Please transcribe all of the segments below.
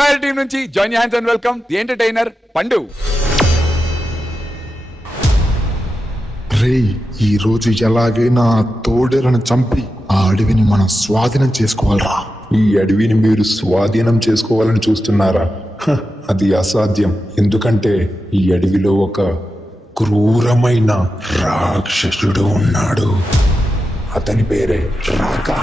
Fire team నుంచి join hands and welcome the entertainer పండు. రే, ఈ రోజు ఎలాగైనా తోడేలను చంపి ఆ అడవిని మనం స్వాధీనం చేసుకోవాలరా. ఈ అడవిని మీరు స్వాధీనం చేసుకోవాలని చూస్తున్నారా? అది అసాధ్యం. ఎందుకంటే ఈ అడవిలో ఒక క్రూరమైన రాక్షసుడు ఉన్నాడు. అతని పేరే రాకా.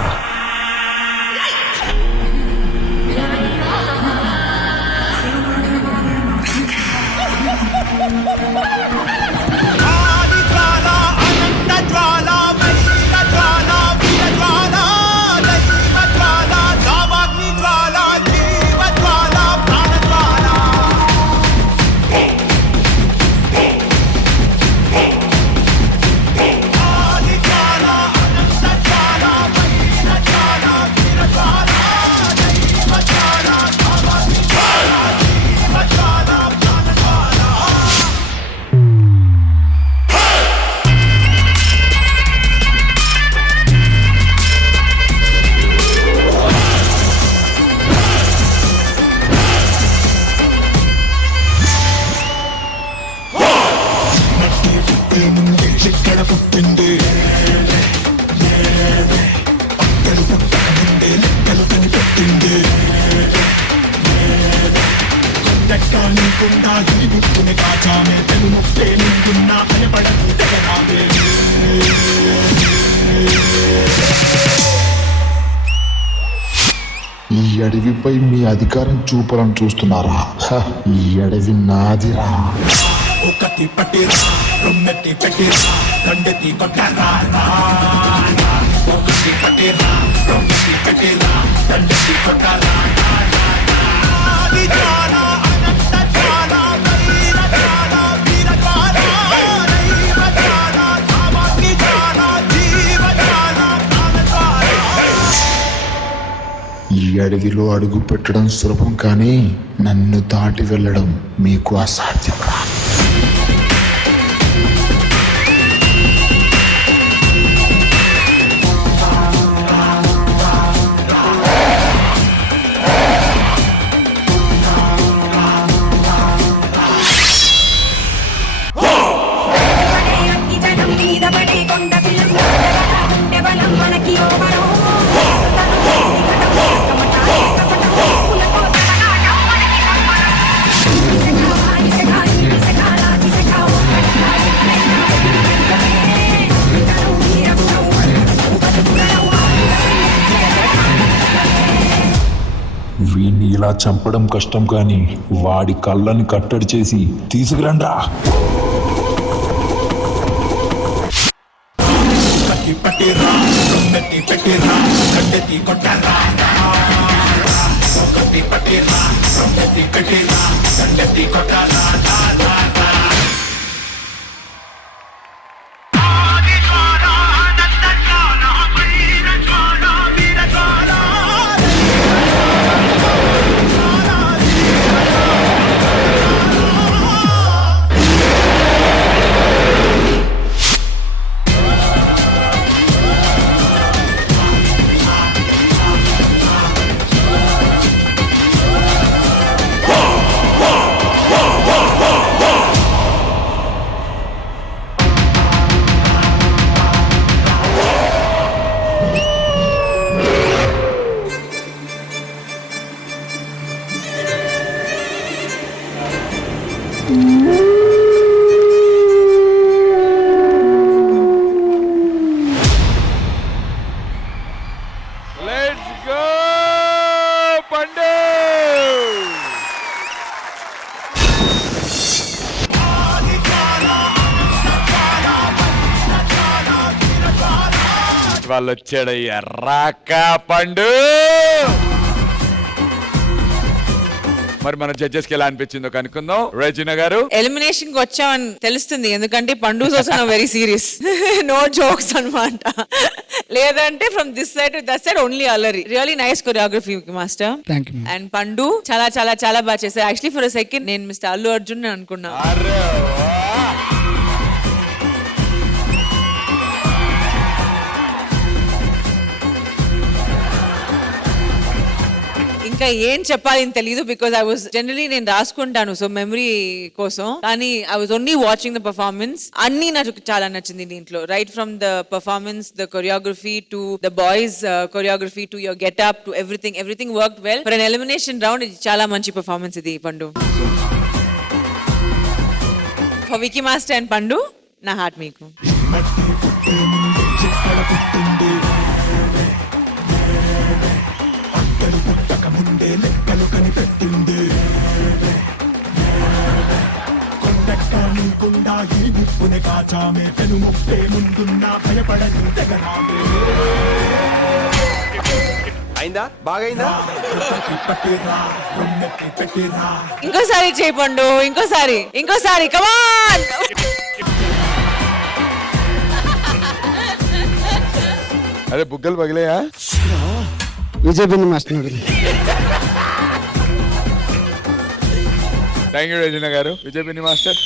ఈ అడవిపై మీ అధికారం చూపాలని చూస్తున్నారా? ఈ అడవి నాదిరా. ఒకటి పట్టిరా, రొమ్మెత్తి పెట్టిరా, దండెత్తి కొట్టరా. ఒకటి పట్టిరా, రొమ్మెత్తి పెట్టిరా, దండెత్తి కొట్టరా. ఈ అడవిలో అడుగు పెట్టడం సులభం, కానీ నన్ను దాటి వెళ్ళడం మీకు అసాధ్యం. వీణ్ణి ఇలా చంపడం కష్టం, కానీ వాడి కళ్ళని కట్టడి చేసి తీసుకురండ్రా. పట్టిరా, రొమ్మెత్తి పెట్టిరా, దండెత్తి కొట్టరా. ఒకటి పట్టిరా, రొమ్మెత్తి పెట్టిరా, దండెత్తి కొట్టరా. లెట్స్ గో పండు. వాళ్ళు వచ్చాడయ్యా రాకా పండు. మరి మన జడ్జెస్ కి ఎలా అనిపించిందో కనుక్కుందాం. రెజినా గారు, ఎలిమినేషన్ కి వచ్చామని తెలుస్తుంది, ఎందుకంటే పండు కోసం వెరీ సీరియస్, నో జోక్స్ అన్నమాట. లేదంటే from this side to that side only అల్లరి. Really nice choreography master. Thank you. And Pandu చాలా చాలా చాలా బాగా చేశారు. యాక్చువల్లీ ఫర్ సెకండ్ నేను మిస్టర్ అల్లు అర్జున్ అనుకున్నా. ఇంకా ఏం చెప్పాలి అని తెలియదు బికాస్ ఐ వాజ్ జనరలీ నేను రాసుకుంటాను సో మెమరీ కోసం, కానీ I was only watching the performance. అన్ని నాకు చాలా నచ్చింది దీంట్లో, right from the performance, the choreography to the boys choreography to your getup to everything worked well for an elimination round. ఇది చాలా మంచి పర్ఫార్మెన్స్ ఇది పండు. ఫర్ వికీ మాస్టర్ అండ్ పండు, నా హార్ట్ మీకు. అయిందా? బాగైందా? ఇంకోసారి చేయి పండు, ఇంకోసారి కమాన్. అదే బుగ్గలు పగిలేయా? విజయ్ బిందు మాస్టర్. థ్యాంక్ యూ రజన గారు. విజయ్ బిన్ని మాస్టర్.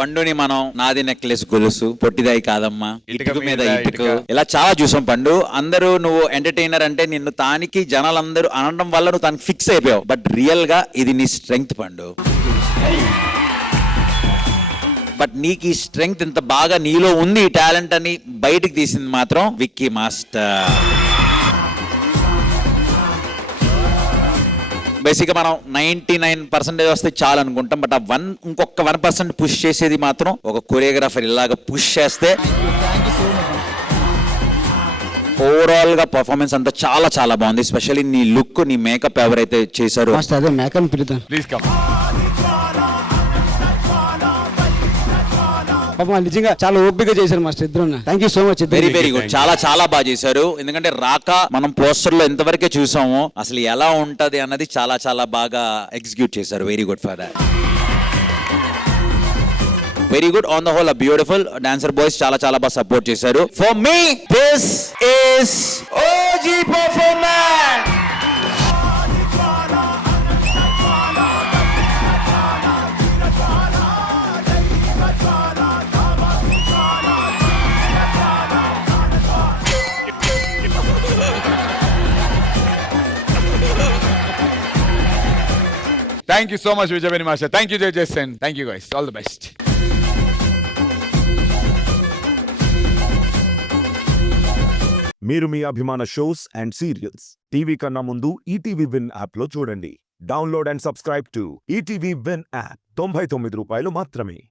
పండుని మనం నాది నెక్లెస్ గొలుసు, పొట్టిదాయి కాదమ్మా, ఇటుక మీద ఇటుక, ఇలా చాలా చూసాం. పండు అందరూ నువ్వు ఎంటర్టైనర్ అంటే నిన్ను తానికి జనాలందరూ అనడం వల్ల నువ్వు తానికి ఫిక్స్ అయిపోయావు. బట్ రియల్ గా ఇది నీ స్ట్రెంగ్త్ పండు. బట్ నీకు ఈ స్ట్రెంగ్త్ ఇంత బాగా నీలో ఉంది, ఈ టాలెంట్ అని బయటికి తీసింది మాత్రం విక్కీ మాస్టర్. బేసిక్గా మనం 99% వస్తే చాలు అనుకుంటాం, బట్ ఆ ఇంకొక 1% పుష్ చేసేది మాత్రం ఒక కొరియోగ్రాఫర్ ఇలాగ పుష్ చేస్తే ఓవరాల్ గా పర్ఫార్మెన్స్ అంతా చాలా చాలా బాగుంది. ఎస్పెషల్లీ నీ లుక్, నీ మేకప్ ఎవరైతే చేశారో, అదే మేకప్ పిలుద్దాం ప్లీజ్ కమ్. పాపం నిజంగా చాలా ఓపిక చేశారు మాస్టర్ ఇద్దరు. Thank you so much. Very very good, చాలా చాలా బాగా చేశారు. ఎందుకంటే రాక మనం పోస్టర్ లో ఎంతవరకే చూసాము, అసలు ఎలా ఉంటది అన్నది చాలా చాలా బాగా ఎగ్జిక్యూట్ చేశారు. Very good for that. Very good on the whole. Beautiful dancer boys చాలా చాలా బాగా సపోర్ట్ చేశారు. For me this is OG performance. Thank you so much, Vijay Benny Master. Thank you, judges, and thank you guys. All the best. మీరు మీ అభిమాన shows and serials TV కన్నా ముందు ETV win app లో చూడండి. Download and subscribe to ETV win app. 99 రూపాయలు మాత్రమే.